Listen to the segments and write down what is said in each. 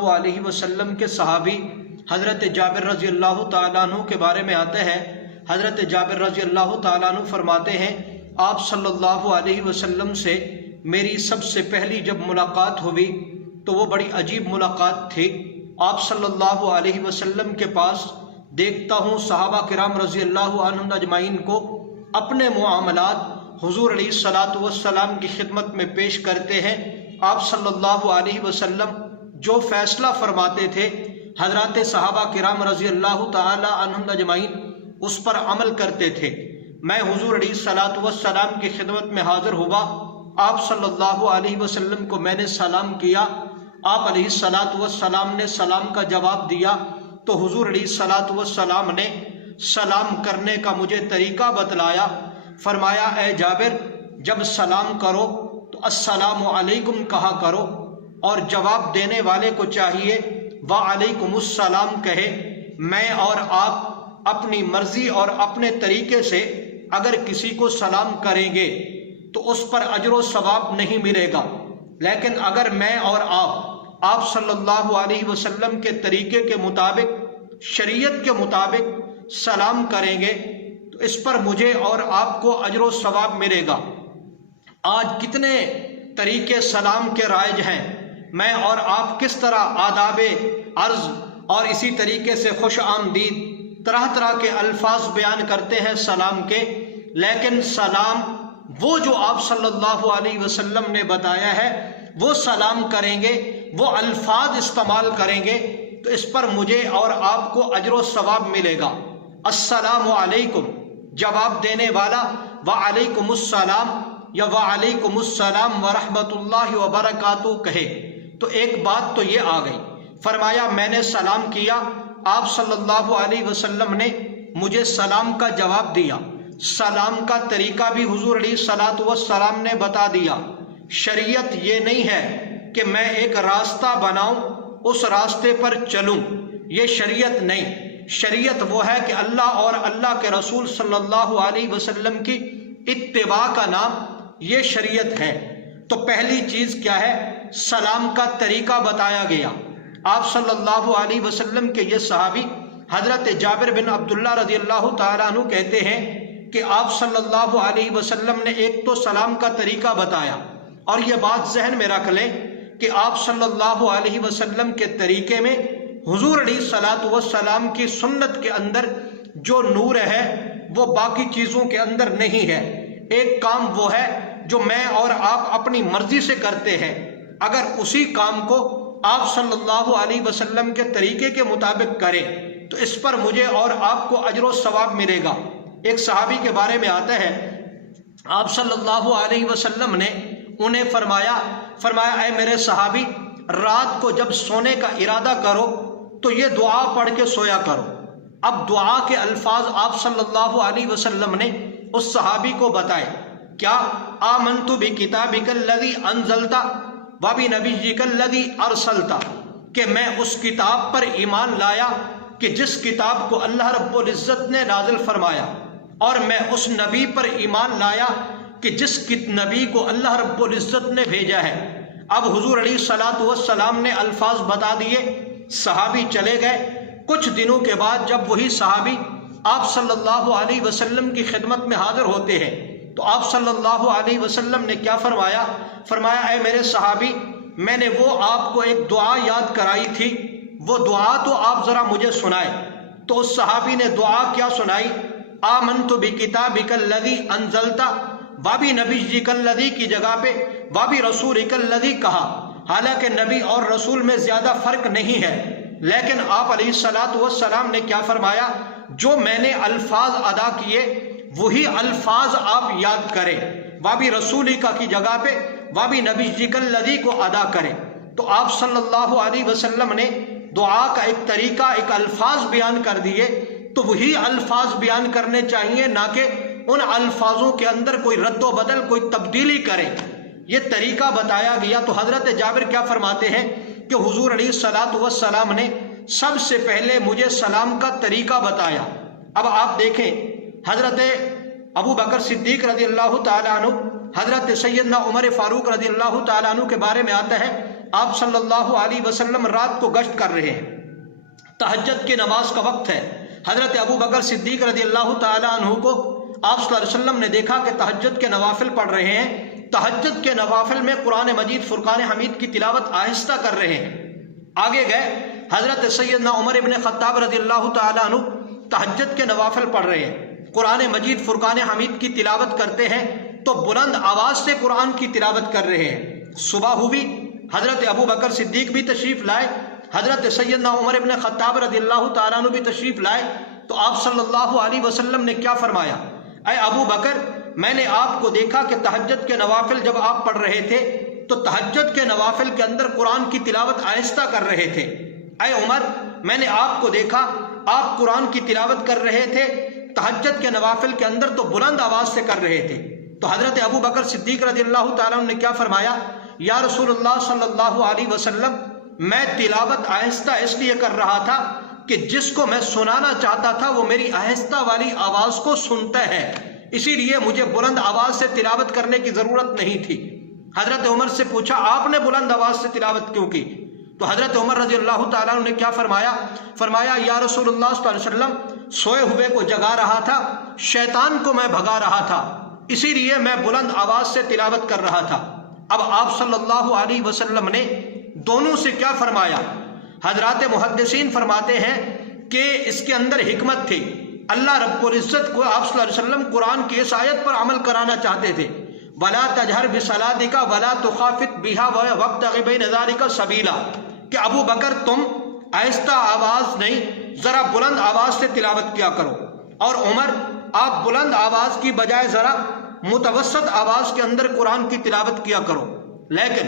اللہ علیہ وسلم کے صحابی حضرت جابر رضی اللہ تعالیٰ عنہ کے بارے میں آتے ہیں۔ حضرت جابر رضی اللہ تعالیٰ عنہ فرماتے ہیں آپ صلی اللہ علیہ وسلم سے میری سب سے پہلی جب ملاقات ہوئی تو وہ بڑی عجیب ملاقات تھی۔ آپ صلی اللہ علیہ وسلم کے پاس دیکھتا ہوں صحابہ کرام رضی اللہ عنہم اجمعین کو اپنے معاملات حضور علیہ الصلاۃ والسلام کی خدمت میں پیش کرتے ہیں۔ آپ صلی اللہ علیہ وسلم جو فیصلہ فرماتے تھے حضرات صحابہ کرام رضی اللہ تعالی عنہم اجمعین اس پر عمل کرتے تھے۔ میں حضور علیہ الصلاۃ والسلام کی خدمت میں حاضر ہوا، آپ صلی اللہ علیہ وسلم کو میں نے سلام کیا، آپ علیہ الصلاۃ والسلام نے سلام کا جواب دیا تو حضور علیہ الصلاۃ والسلام نے سلام کرنے کا مجھے طریقہ بتلایا۔ فرمایا اے جابر جب سلام کرو تو السلام علیکم کہا کرو، اور جواب دینے والے کو چاہیے وعلیکم السلام کہے۔ میں اور آپ اپنی مرضی اور اپنے طریقے سے اگر کسی کو سلام کریں گے تو اس پر اجر و ثواب نہیں ملے گا، لیکن اگر میں اور آپ صلی اللہ علیہ وسلم کے طریقے کے مطابق شریعت کے مطابق سلام کریں گے تو اس پر مجھے اور آپ کو اجر و ثواب ملے گا۔ آج کتنے طریقے سلام کے رائج ہیں، میں اور آپ کس طرح آداب عرض اور اسی طریقے سے خوش آمدید طرح طرح کے الفاظ بیان کرتے ہیں سلام کے، لیکن سلام وہ جو آپ صلی اللہ علیہ وسلم نے بتایا ہے وہ سلام کریں گے، وہ الفاظ استعمال کریں گے تو اس پر مجھے اور آپ کو اجر و ثواب ملے گا۔ السلام علیکم جواب دینے والا وعلیکم السلام یا وعلیکم السلام ورحمۃ اللہ وبرکاتہ کہے تو ایک بات تو یہ آ گئی۔ فرمایا میں نے سلام کیا، آپ صلی اللہ علیہ وسلم نے مجھے سلام کا جواب دیا، سلام کا طریقہ بھی حضور علیہ الصلاۃ والسلام نے بتا دیا۔ شریعت یہ نہیں ہے کہ میں ایک راستہ بناؤں اس راستے پر چلوں، یہ شریعت نہیں۔ شریعت وہ ہے کہ اللہ اور اللہ کے رسول صلی اللہ علیہ وسلم کی اتباع کا نام یہ شریعت ہے۔ تو پہلی چیز کیا ہے؟ سلام کا طریقہ بتایا گیا۔ آپ صلی اللہ علیہ وسلم کے یہ صحابی حضرت جابر بن عبداللہ رضی اللہ تعالیٰ عنہ کہتے ہیں کہ آپ صلی اللہ علیہ وسلم نے ایک تو سلام کا طریقہ بتایا، اور یہ بات ذہن میں رکھ لیں کہ آپ صلی اللہ علیہ وسلم کے طریقے میں حضور علیہ الصلاۃ والسلام کی سنت کے اندر جو نور ہے وہ باقی چیزوں کے اندر نہیں ہے۔ ایک کام وہ ہے جو میں اور آپ اپنی مرضی سے کرتے ہیں، اگر اسی کام کو آپ صلی اللہ علیہ وسلم کے طریقے کے مطابق کریں تو اس پر مجھے اور آپ کو اجر و ثواب ملے گا۔ ایک صحابی کے بارے میں آتا ہے آپ صلی اللہ علیہ وسلم نے انہیں فرمایا اے میرے صحابی رات کو جب سونے کا ارادہ کرو تو یہ دعا پڑھ کے سویا کرو۔ اب دعا کے الفاظ آپ صلی اللہ علیہ وسلم نے اس صحابی کو بتائے، کیا آمنت بکتابک الذی انزلت وبنبیک الذی ارسلت، کہ میں اس کتاب پر ایمان لایا کہ جس کتاب کو اللہ رب العزت نے نازل فرمایا، اور میں اس نبی پر ایمان لایا کہ جس نبی کو اللہ رب العزت نے بھیجا ہے۔ اب حضور علیہ الصلاۃ والسلام نے الفاظ بتا دیے، صحابی چلے گئے۔ کچھ دنوں کے بعد جب وہی صحابی آپ صلی اللہ علیہ وسلم کی خدمت میں حاضر ہوتے ہیں تو آپ صلی اللہ علیہ وسلم نے کیا فرمایا اے میرے صحابی میں نے وہ آپ کو ایک دعا یاد کرائی تھی، وہ دعا تو آپ ذرا مجھے سنائے۔ تو اس صحابی نے دعا کیا سنائی؟ آمنت بکتابک الذی انزلت وبنبیک الذی کی جگہ پہ وبرسولک الذی کہا۔ حالانکہ نبی اور رسول میں زیادہ فرق نہیں ہے، لیکن آپ علیہ الصلاۃ والسلام نے کیا فرمایا؟ جو میں نے الفاظ ادا کیے وہی الفاظ آپ یاد کریں، وابی رسولی کا کی جگہ پہ وابی نبی جکل لدی کو ادا کریں۔ تو آپ صلی اللہ علیہ وسلم نے دعا کا ایک طریقہ، ایک الفاظ بیان کر دیے، تو وہی الفاظ بیان کرنے چاہیے، نہ کہ ان الفاظوں کے اندر کوئی رد و بدل، کوئی تبدیلی کرے۔ یہ طریقہ بتایا گیا۔ تو حضرت جابر کیا فرماتے ہیں کہ حضور علیہ الصلاۃ والسلام نے سب سے پہلے مجھے سلام کا طریقہ بتایا۔ اب آپ دیکھیں حضرت ابو بکر صدیق رضی اللہ تعالیٰ عنہ، حضرت سیدنا عمر فاروق رضی اللہ تعالیٰ عنہ کے بارے میں آتا ہے آپ صلی اللہ علیہ وسلم رات کو گشت کر رہے ہیں، تہجد کی نماز کا وقت ہے۔ حضرت ابو بکر صدیق رضی اللہ تعالیٰ عنہ کو آپ صلی اللہ علیہ وسلم نے دیکھا کہ تہجد کے نوافل پڑھ رہے ہیں، تہجد کے نوافل میں قرآن مجید فرقان حمید کی تلاوت آہستہ کر رہے ہیں۔ آگے گئے، حضرت سیدنا عمر ابن خطاب رضی اللہ تعالیٰ عنہ تہجد کے نوافل پڑھ رہے ہیں، قرآن مجید فرقان حمید کی تلاوت کرتے ہیں تو بلند آواز سے قرآن کی تلاوت کر رہے ہیں۔ صبح ہوئی، حضرت ابو بکر صدیق بھی تشریف لائے، حضرت سیدنا عمر ابن خطاب رضی اللہ تعالیٰ عنہ بھی تشریف لائے، تو آپ صلی اللہ علیہ وسلم نے کیا فرمایا؟ اے ابو بکر، میں نے آپ کو دیکھا کہ تہجد کے نوافل جب آپ پڑھ رہے تھے تو تہجد کے نوافل کے اندر قرآن کی تلاوت آہستہ کر رہے تھے۔ اے عمر، میں نے آپ کو دیکھا آپ قرآن کی تلاوت کر رہے تھے تہجد کے نوافل کے اندر تو بلند آواز سے کر رہے تھے۔ تو حضرت ابو بکر صدیق رضی اللہ تعالیٰ عنہ نے کیا فرمایا؟ یا رسول اللہ صلی اللہ علیہ وسلم، میں تلاوت آہستہ اس لیے کر رہا تھا کہ جس کو میں سنانا چاہتا تھا وہ میری آہستہ والی آواز کو سنتا ہے، اسی لیے مجھے بلند آواز سے تلاوت کرنے کی ضرورت نہیں تھی۔ حضرت عمر سے پوچھا آپ نے بلند آواز سے تلاوت کیوں کی؟ تو حضرت عمر رضی اللہ تعالیٰ عنہ نے کیا فرمایا؟ فرمایا یا رسول اللہ صلی اللہ علیہ وسلم، سوئے ہوئے کو جگا رہا تھا، شیطان کو میں بھگا رہا تھا، اسی لیے میں بلند آواز سے تلاوت کر رہا تھا۔ اب آپ صلی اللہ علیہ وسلم نے دونوں سے کیا فرمایا؟ حضرات محدثین فرماتے ہیں کہ اس کے اندر حکمت تھی۔ اللہ رب العزت کو آپ صلی اللہ علیہ وسلم قرآن کی اس آیت پر عمل کرانا چاہتے تھے، وَلَا تَجْهَرْ بِصَلَاتِكَ وَلَا تُخَافِتْ بِهَا وَابْتَغِ بَيْنَ ذَلِكَ سَبِيلًا، کہ ابو بکر تم آہستہ آواز نہیں، ذرا بلند آواز سے تلاوت کیا کرو، اور عمر آپ بلند آواز کی بجائے ذرا متوسط آواز کے اندر قرآن کی تلاوت کیا کرو۔ لیکن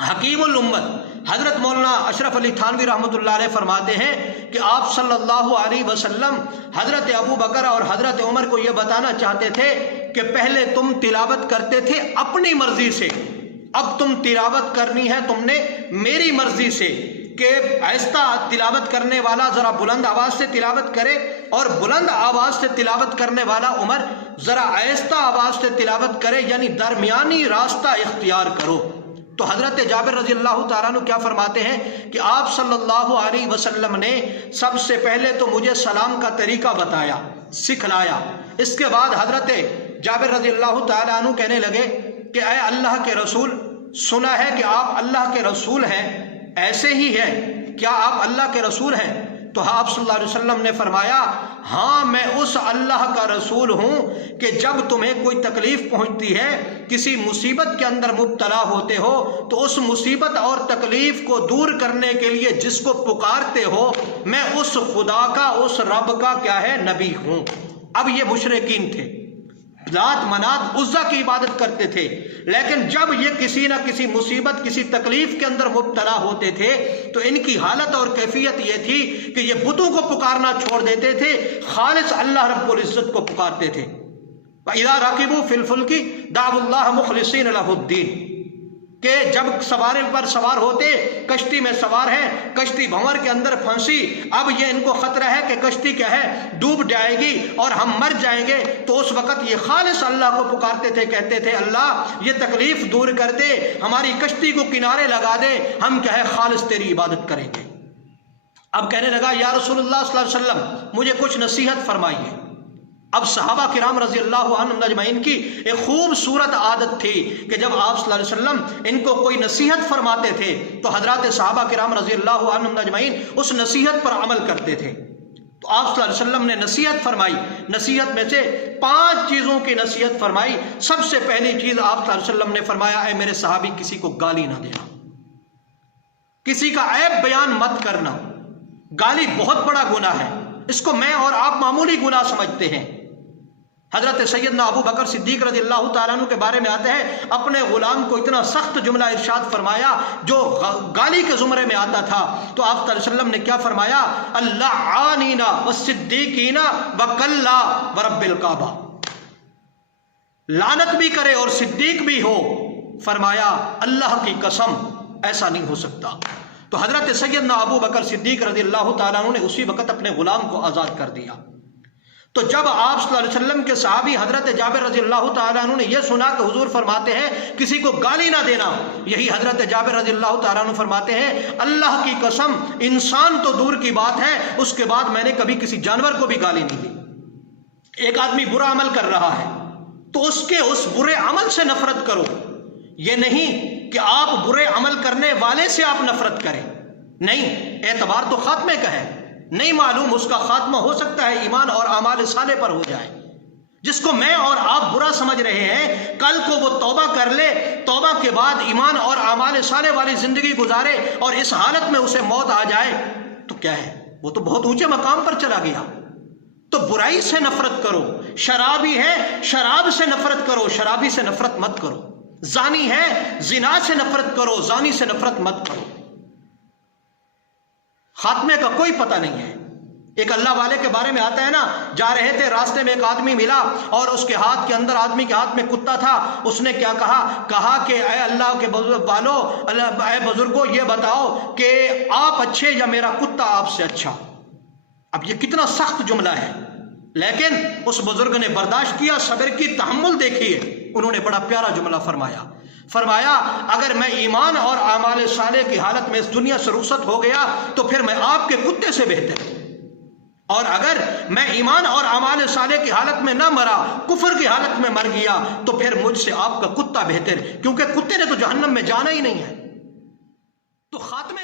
حکیم الامت حضرت مولانا اشرف علی تھانوی رحمۃ اللہ علیہ فرماتے ہیں کہ آپ صلی اللہ علیہ وسلم حضرت ابو بکر اور حضرت عمر کو یہ بتانا چاہتے تھے کہ پہلے تم تلاوت کرتے تھے اپنی مرضی سے، اب تم تلاوت کرنی ہے تم نے میری مرضی سے، کہ آہستہ تلاوت کرنے والا ذرا بلند آواز سے تلاوت کرے اور بلند آواز سے تلاوت کرنے والا عمر ذرا آہستہ آواز سے تلاوت کرے، یعنی درمیانی راستہ اختیار کرو۔ تو حضرت جابر رضی اللہ تعالیٰ عنہ کیا فرماتے ہیں کہ آپ صلی اللہ علیہ وسلم نے سب سے پہلے تو مجھے سلام کا طریقہ بتایا، سکھلایا۔ اس کے بعد حضرت جابر رضی اللہ تعالیٰ عنہ کہنے لگے کہ اے اللہ کے رسول، سنا ہے کہ آپ اللہ کے رسول ہیں، ایسے ہی ہے، کیا آپ اللہ کے رسول ہیں؟ تو آپ صلی اللہ علیہ وسلم نے فرمایا ہاں میں اس اللہ کا رسول ہوں کہ جب تمہیں کوئی تکلیف پہنچتی ہے، کسی مصیبت کے اندر مبتلا ہوتے ہو، تو اس مصیبت اور تکلیف کو دور کرنے کے لیے جس کو پکارتے ہو، میں اس خدا کا، اس رب کا کیا ہے، نبی ہوں۔ اب یہ مشرکین تھے، لات منات عزا کی عبادت کرتے تھے، لیکن جب یہ کسی نہ کسی مصیبت، کسی تکلیف کے اندر مبتلا ہوتے تھے تو ان کی حالت اور کیفیت یہ تھی کہ یہ بتوں کو پکارنا چھوڑ دیتے تھے، خالص اللہ رب العزت کو پکارتے تھے۔ وَإِذَا رَكِبُوا فِي الْفُلْكِ دَعَوُا اللَّهَ مُخْلِصِينَ لَهُ الدِّينَ، کہ جب سوارے پر سوار ہوتے، کشتی میں سوار ہیں، کشتی بھنور کے اندر پھنسی، اب یہ ان کو خطرہ ہے کہ کشتی کیا ہے، ڈوب جائے گی اور ہم مر جائیں گے، تو اس وقت یہ خالص اللہ کو پکارتے تھے، کہتے تھے اللہ یہ تکلیف دور کر دے، ہماری کشتی کو کنارے لگا دے، ہم کیا ہے خالص تیری عبادت کریں گے۔ اب کہنے لگا یا رسول اللہ صلی اللہ علیہ وسلم مجھے کچھ نصیحت فرمائیے۔ اب صحابہ کرام رضی اللہ عنہم اجمعین کی ایک خوبصورت عادت تھی کہ جب آپ صلی اللہ علیہ وسلم ان کو کوئی نصیحت فرماتے تھے تو حضرات صحابہ کرام رضی اللہ عنہم اجمعین اس نصیحت پر عمل کرتے تھے۔ تو آپ صلی اللہ علیہ وسلم نے نصیحت فرمائی، نصیحت میں سے 5 چیزوں کی نصیحت فرمائی۔ سب سے پہلی چیز آپ صلی اللہ علیہ وسلم نے فرمایا اے میرے صحابی کسی کو گالی نہ دینا، کسی کا عیب بیان مت کرنا، گالی بہت بڑا گناہ ہے، اس کو میں اور آپ معمولی گناہ سمجھتے ہیں۔ حضرت سیدنا ابو بکر صدیق رضی اللہ تعالیٰ عنہ کے بارے میں آتے ہیں اپنے غلام کو اتنا سخت جملہ ارشاد فرمایا جو گالی کے زمرے میں آتا تھا، تو آپ صلی اللہ علیہ وسلم نے کیا فرمایا، اللعانین والصدیقین وکلا ورب الکعبہ، لعنت بھی کرے اور صدیق بھی ہو، فرمایا اللہ کی قسم ایسا نہیں ہو سکتا۔ تو حضرت سیدنا ابو بکر صدیق رضی اللہ تعالیٰ عنہ نے اسی وقت اپنے غلام کو آزاد کر دیا۔ تو جب آپ صلی اللہ علیہ وسلم کے صحابی حضرت جابر رضی اللہ تعالیٰ عنہ نے یہ سنا کہ حضور فرماتے ہیں کسی کو گالی نہ دینا، یہی حضرت جابر رضی اللہ تعالیٰ عنہ فرماتے ہیں اللہ کی قسم انسان تو دور کی بات ہے، اس کے بعد میں نے کبھی کسی جانور کو بھی گالی نہیں دی۔ ایک آدمی برا عمل کر رہا ہے تو اس کے اس برے عمل سے نفرت کرو، یہ نہیں کہ آپ برے عمل کرنے والے سے آپ نفرت کریں، نہیں، اعتبار تو خاتمے کا ہے، نہیں معلوم اس کا خاتمہ ہو سکتا ہے ایمان اور اعمال صالح پر ہو جائے۔ جس کو میں اور آپ برا سمجھ رہے ہیں کل کو وہ توبہ کر لے، توبہ کے بعد ایمان اور اعمال صالح والی زندگی گزارے اور اس حالت میں اسے موت آ جائے تو کیا ہے، وہ تو بہت اونچے مقام پر چلا گیا۔ تو برائی سے نفرت کرو، شرابی ہے شراب سے نفرت کرو، شرابی سے نفرت مت کرو، زانی ہے زنا سے نفرت کرو، زانی سے نفرت مت کرو۔ خاتمے کا کوئی پتہ نہیں ہے۔ ایک اللہ والے کے بارے میں آتا ہے نا، جا رہے تھے راستے میں ایک آدمی ملا اور اس کے ہاتھ کے اندر، آدمی کے ہاتھ میں کتا تھا، اس نے کیا کہا کہ اے اللہ کے والو، اے بزرگوں یہ بتاؤ کہ آپ اچھے یا میرا کتا آپ سے اچھا۔ اب یہ کتنا سخت جملہ ہے، لیکن اس بزرگ نے برداشت کیا، صبر کی، تحمل دیکھیے، انہوں نے بڑا پیارا جملہ فرمایا اگر میں ایمان اور اعمال صالح کی حالت میں اس دنیا سے رخصت ہو گیا تو پھر میں آپ کے کتے سے بہتر ہوں، اور اگر میں ایمان اور اعمال صالح کی حالت میں نہ مرا، کفر کی حالت میں مر گیا تو پھر مجھ سے آپ کا کتا بہتر، کیونکہ کتے نے تو جہنم میں جانا ہی نہیں ہے۔ تو خاتمے